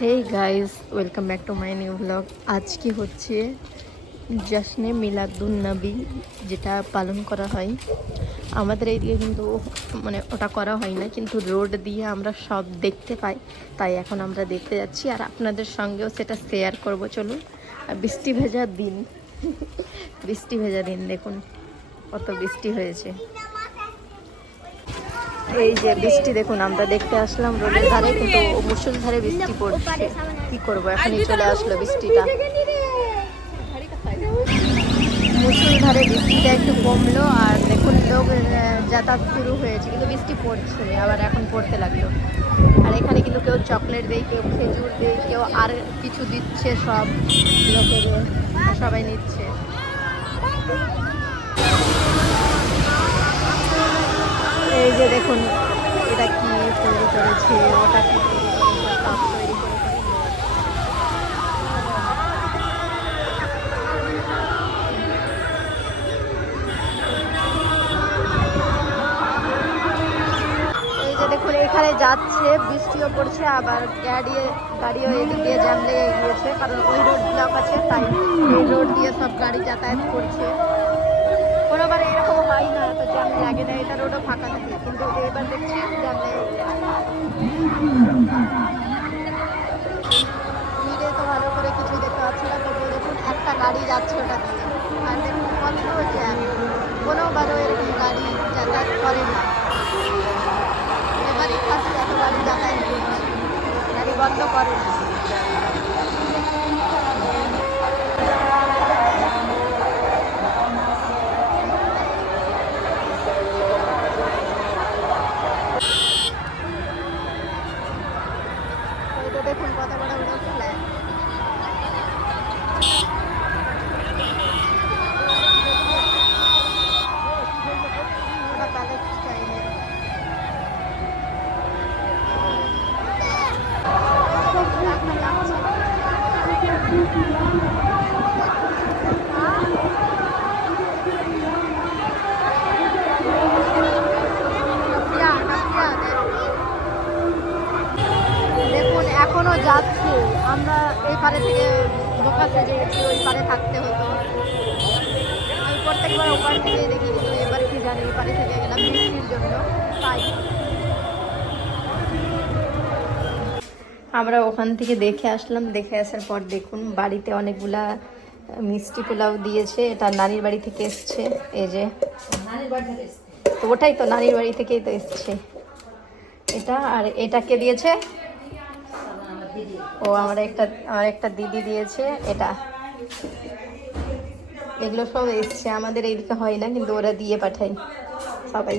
Hey guys, welcome back to my new blog. আজকে হচ্ছে জশ্নে মিলাদুন নবী, যেটা পালন করা হয় আমাদের এইদিকে, কিন্তু মানে ওটা করা হয় না, কিন্তু রোড দিয়ে আমরা সব দেখতে পাই। তাই এখন আমরা দেখতে যাচ্ছি আর আপনাদের সঙ্গেও সেটা শেয়ার করব। চলুন। আর বৃষ্টি ভেজা দিন, বৃষ্টি ভেজা দিন, দেখুন কত বৃষ্টি হয়েছে। এই যে বৃষ্টি দেখুন, আমরা দেখতে আসলাম রোডের ধারে, কিন্তু মুষলধারে বৃষ্টি পড়ছে। কি করবো, এখনই চলে আসলো বৃষ্টিটা। মুষলধারে বৃষ্টিটা একটু কমলো আর দেখুন লোক যাতায়াত শুরু হয়েছে, কিন্তু বৃষ্টি পড়ছে আবার, এখন পড়তে লাগলো। আর এখানে কিন্তু কেউ চকলেট দেয়, কেউ খেজুর দেয়, কেউ আর কিছু দিচ্ছে, সব লোকেদের সবাই নিচ্ছে। এই যে দেখুন, এটা কি তৈরি করেছে, ওটা কি তৈরি করেছে, সব তৈরি করে এই যে দেখুন, এখানে যাচ্ছে, বৃষ্টিও পড়ছে, আবার গাড়িও এদিক দিয়ে জ্যাম লেগে গিয়েছে, কারণ ওই রোড ব্লক আছে, তাই এই রোড দিয়ে সব গাড়ি যাতায়াত করছে। কোনোবার এরকম হয় না, তো জ্যাম লাগে না, এটা রোডও ফাঁকা থাকে, কিন্তু এবার দেখছি জ্যাম লেগে ভিড়ে তো ভালো করে কিছু দেখতে পাচ্ছি না, তবুও দেখুন একটা গাড়ি যাচ্ছে ওটা দিয়ে। আর দেখুন কত জ্যাম, কোনোবারও এরকম গাড়ি যাতায়াত করে না। এবারই ফার্স্ট এত গাড়ি যাতায়াত করছে, গাড়ি বন্ধ করে না। ওইটা দেখুন কত বড় বড় ফ্ল্যাট। ওটা প্যালেস স্টাইলের। দেখুন এখনো যাচ্ছে, আমরা এই পারে থেকে বোকা সেজে গেছি, ওই পারে থাকতে হতো। আমি প্রত্যেকবার ওপার থেকে দেখি, কিন্তু এবার কি জানি এই পারে থেকে গেলাম বৃষ্টির জন্য। তাই আমরা ওখান থেকে দেখে আসলাম। দেখে আসার পর দেখুন বাড়িতে অনেকগুলা মিষ্টি পোলাও দিয়েছে, এটা নানির বাড়ি থেকে এসছে। এই যে তো ওটাই তো নানির বাড়ি থেকেই তো এসছে এটা। আর এটাকে দিয়েছে ও আমার একটা দিদি দিয়েছে এটা। এগুলো সব এসছে, আমাদের এইদিকে হয় না, কিন্তু ওরা দিয়ে পাঠায় সবাই।